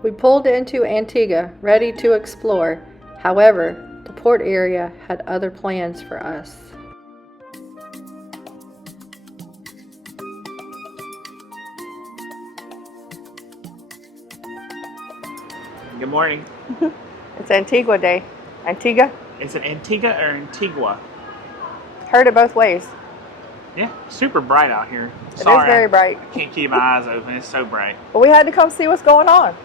We pulled into Antigua, ready to explore. However, the port area had other plans for us. Good morning. It's Antigua Day. Antigua? Is it Antigua or Antigua? Heard it both ways. Yeah, super bright out here. It is very bright. I can't keep my eyes open. It's so bright. But we had to come see what's going on.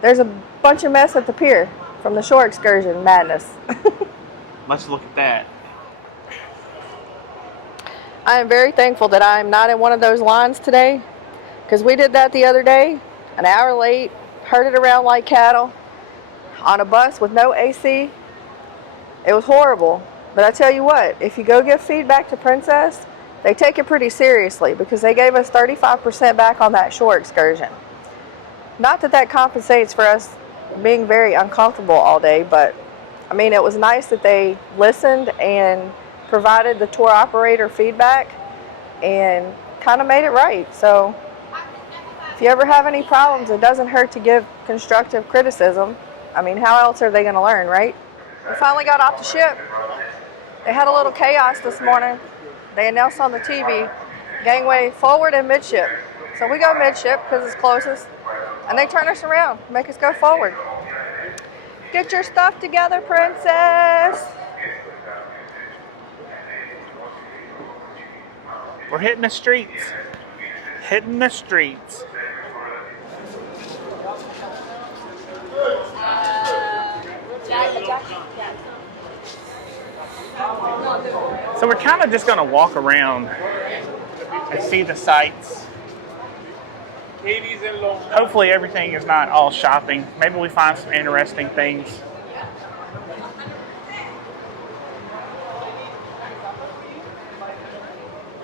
There's a bunch of mess at the pier from the shore excursion madness. Let's look at that. I am very thankful that I am not in one of those lines today, because we did that the other day, an hour late, herded around like cattle on a bus with no AC. It was horrible. But I tell you what, if you go give feedback to Princess, they take it pretty seriously, because they gave us 35% back on that shore excursion. Not that that compensates for us being very uncomfortable all day, but I mean, it was nice that they listened and provided the tour operator feedback and kind of made it right. So if you ever have any problems, it doesn't hurt to give constructive criticism. I mean, how else are they going to learn, right? We finally got off the ship. They had a little chaos this morning. They announced on the TV, gangway forward and midship. So we go midship because it's closest. And they turn us around, make us go forward. Get your stuff together, Princess. We're hitting the streets. Hitting the streets. So we're kind of just going to walk around and see the sights. Hopefully everything is not all shopping. Maybe we find some interesting things.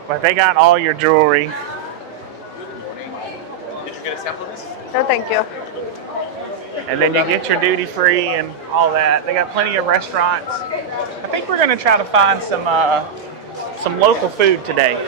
But they got all your jewelry. Did you get a sample of this? No, thank you. And then you get your duty free and all that. They got plenty of restaurants. I think we're going to try to find some local food today.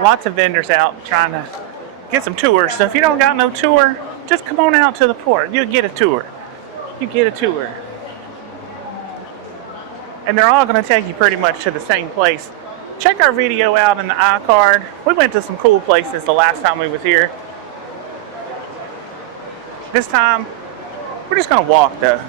Lots of vendors out trying to get some tours. So if you don't got no tour, just come on out to the port. You'll get a tour. You get a tour. And they're all going to take you pretty much to the same place. Check our video out in the iCard. We went to some cool places the last time we was here. This time, we're just going to walk though.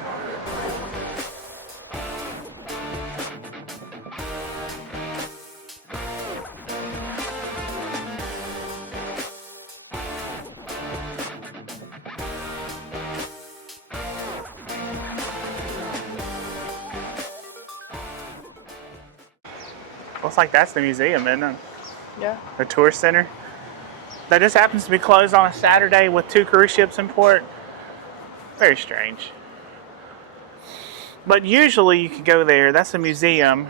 Looks like that's the museum, isn't it? Yeah. The tourist center. That just happens to be closed on a Saturday with 2 cruise ships in port. Very strange. But usually you can go there. That's a museum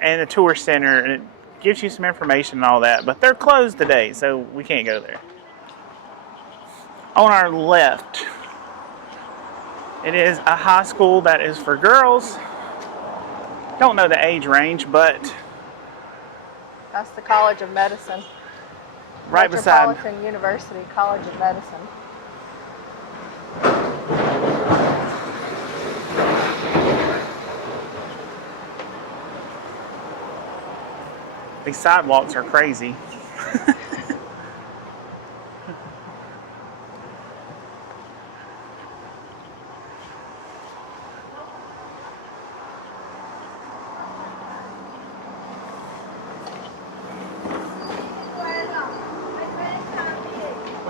and a tourist center, and it gives you some information and all that. But they're closed today, so we can't go there. On our left, it is a high school that is for girls. Don't know the age range, but That's the College of Medicine. right beside. Metropolitan University College of Medicine. These sidewalks are crazy.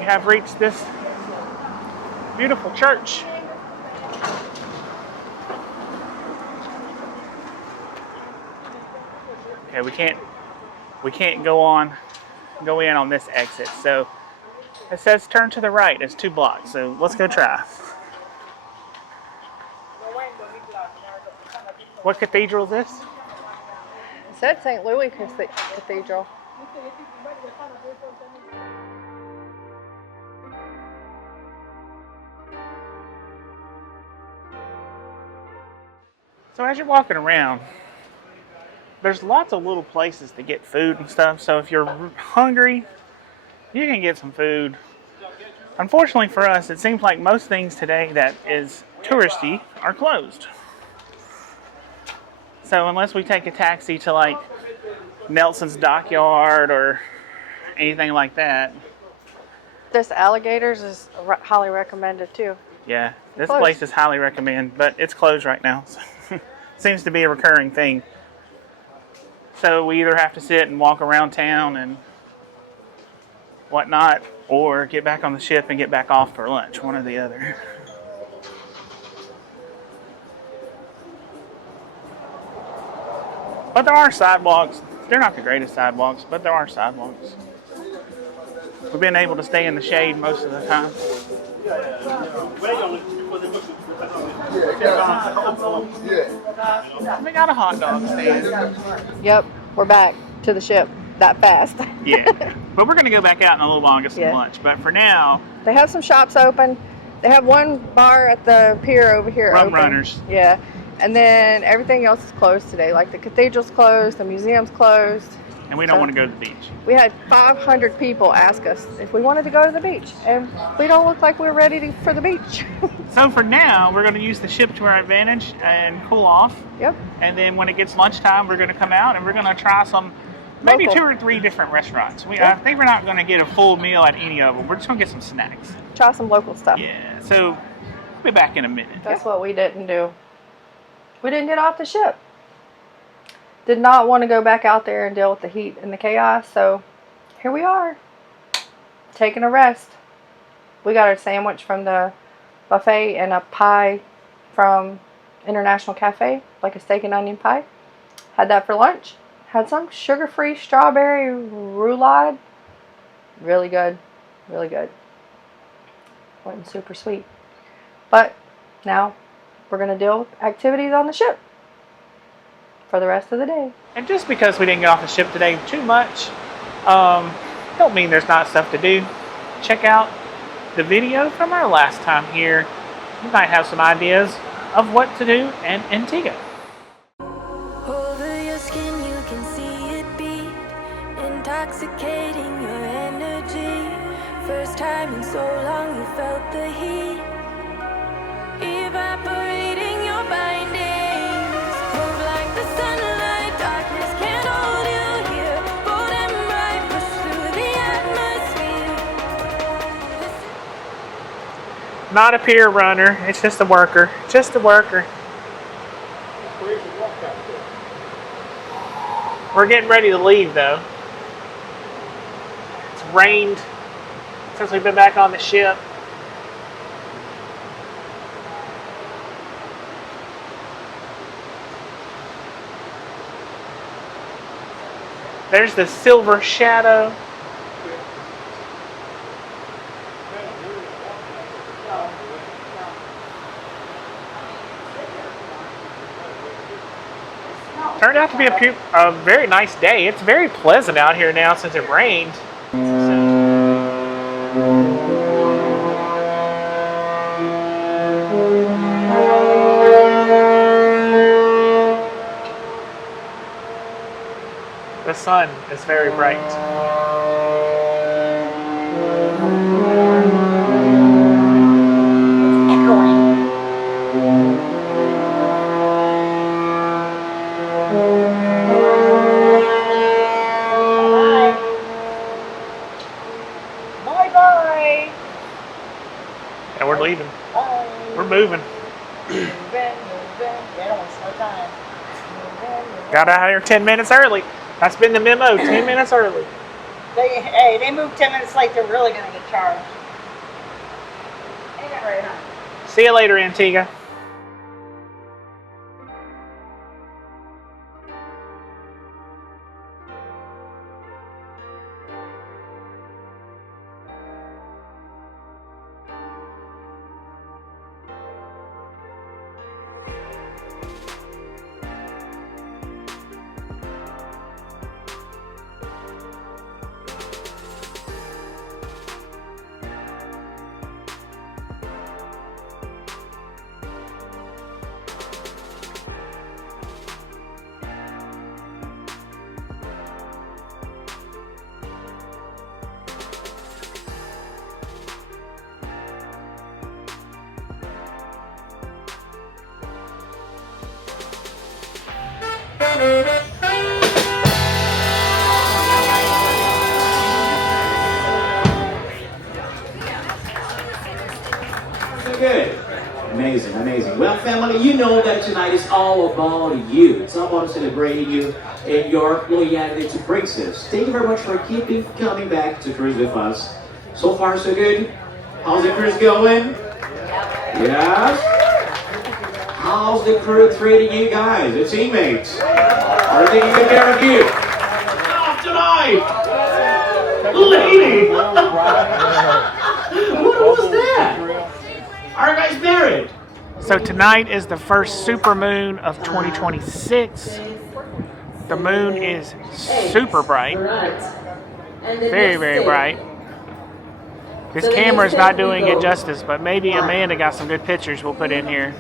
have reached this beautiful church. Okay, we can't go in on this exit. So it says turn to the right. It's 2 blocks. So let's go try. What cathedral is this? It said St. Louis Cathedral. So as you're walking around, there's lots of little places to get food and stuff. So if you're hungry, you can get some food. Unfortunately for us, it seems like most things today that is touristy are closed. So unless we take a taxi to like Nelson's Dockyard or anything like that. This Alligators is highly recommended too. Yeah, this Closed. place is highly recommended, but it's closed right now. So seems to be a recurring thing. So we either have to sit and walk around town and whatnot, or get back on the ship and get back off for lunch, one or the other. But there are sidewalks. They're not the greatest sidewalks, but there are sidewalks. We've been able to stay in the shade most of the time. We got a hot dog stand. Yep, we're back to the ship that fast. Yeah, but we're going to go back out in a little while and get some lunch. But for now, They have some shops open. They have one bar at the pier over here Rum open. Runners. Yeah. And then everything else is closed today. Like the cathedral's closed, the museum's closed. And we don't want to go to the beach. We had 500 people ask us if we wanted to go to the beach. And we don't look like we're ready for the beach. So for now, we're going to use the ship to our advantage and cool off. Yep. And then when it gets lunchtime, we're going to come out and we're going to try some, maybe Local. 2 or 3 different restaurants. I think we're not going to get a full meal at any of them. We're just going to get some snacks. Try some local stuff. Yeah, so we'll be back in a minute. That's what we didn't do. We didn't get off the ship. Did not want to go back out there and deal with the heat and the chaos. So here we are, taking a rest. We got our sandwich from the buffet and a pie from International Cafe, like a steak and onion pie. Had that for lunch. Had some sugar-free strawberry roulade. Really good. Really good. Wasn't super sweet. But now we're going to deal with activities on the ship for the rest of the day. And just because we didn't get off the ship today too much, don't mean there's not stuff to do. Check out the video from our last time here. You might have some ideas of what to do in Antigua. Over your skin you can see it beat, intoxicating your energy. First time in so long you felt the heat, evaporating your bindings. Move like the sunlight, darkness can't hold you here. Bold and bright, push through the atmosphere. Not a pier runner, it's just a worker. Just a worker. We're getting ready to leave though. It's rained since we've been back on the ship. There's the silver shadow. Turned out to be a very nice day. It's very pleasant out here now since it rained. The sun is very bright. Bye-bye. And we're leaving. We're moving. Got out of here 10 minutes early. That's been the memo, 10 minutes early. They moved 10 minutes late, they're really going to get charged. right now. See you later, Antigua. So good. Amazing, amazing. Well, family, you know that tonight is all about you. It's all about celebrating you and your loyalty to Princess. Thank you very much for keeping coming back to cruise with us. So far, so good. How's the cruise going? Yeah? How's the crew treating you guys, the teammates? Are they taking good care of you? Not tonight! Lady! What was that? Are you guys married? So tonight is the first super moon of 2026. The moon is super bright. Very, very bright. This camera is not doing it justice, but maybe Amanda got some good pictures we'll put in here.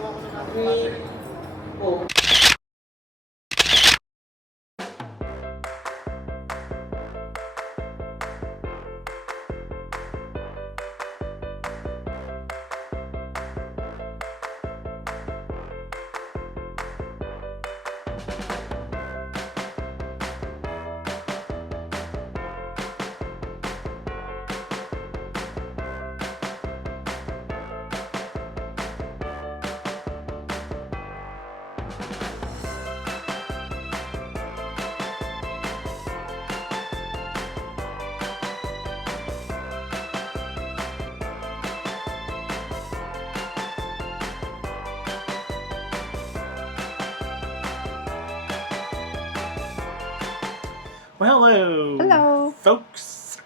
Well, hello. Hello. Folks.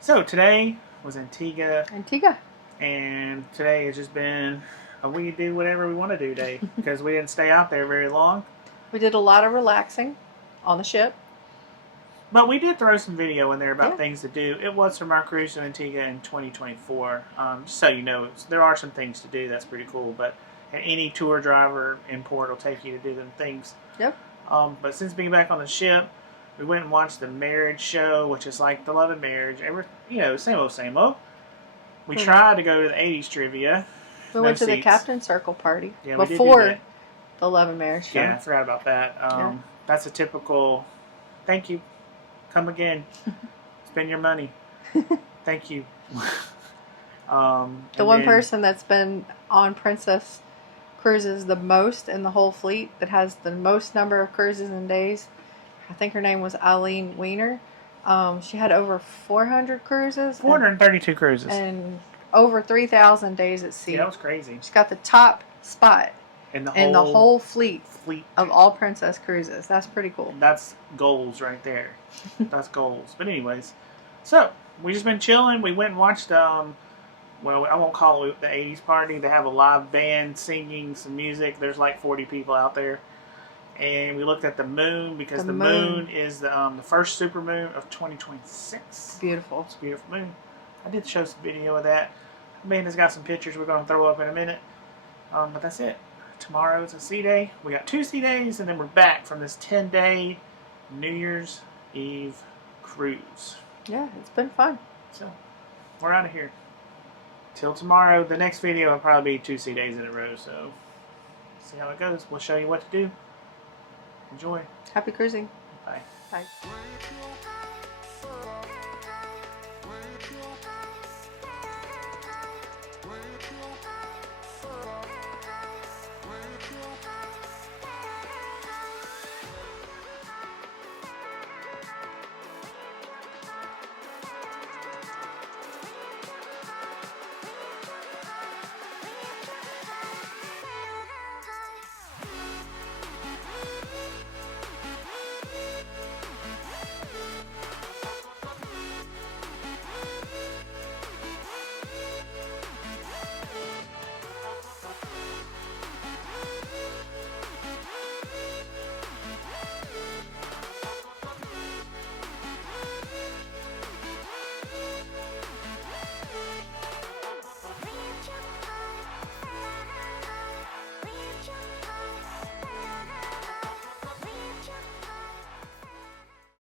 So today was Antigua, and today has just been a we do whatever we want to do day because we didn't stay out there very long. We did a lot of relaxing on the ship. But we did throw some video in there about Yeah. things to do. It was from our cruise to Antigua in 2024. Just so you know, there are some things to do. That's pretty cool. But any tour driver in port will take you to do them things. Yep. But since being back on the ship, we went and watched the marriage show, which is like the Love and Marriage. Same old, same old. We tried to go to the 80s trivia. We went to the Captain Circle party Yeah, we did do before that. the Love and Marriage show. Yeah, I forgot about that. That's a typical, thank you, come again, spend your money, thank you. The one person that's been on Princess cruises the most in the whole fleet, that has the most number of cruises and days, I think her name was Eileen Weiner. She had over 400 cruises. 432 cruises. And over 3,000 days at sea. Yeah, that was crazy. She's got the top spot In the whole fleet fleet of all Princess cruises. That's pretty cool. That's goals right there. That's goals. But anyways, so we just been chilling. We went and watched. Well, I won't call it the 80s party. They have a live band singing some music. There's like 40 people out there. And we looked at the moon because the moon is the first super moon of 2026. Beautiful. It's a beautiful moon. I did show some video of that. Amanda's got some pictures we're going to throw up in a minute. But that's it. Tomorrow's a sea day. We got 2 sea days, and then we're back from this 10-day New Year's Eve cruise. Yeah, it's been fun. So, we're out of here. Till tomorrow. The next video will probably be 2 sea days in a row, so see how it goes. We'll show you what to do. Enjoy. Happy cruising. Bye. Bye.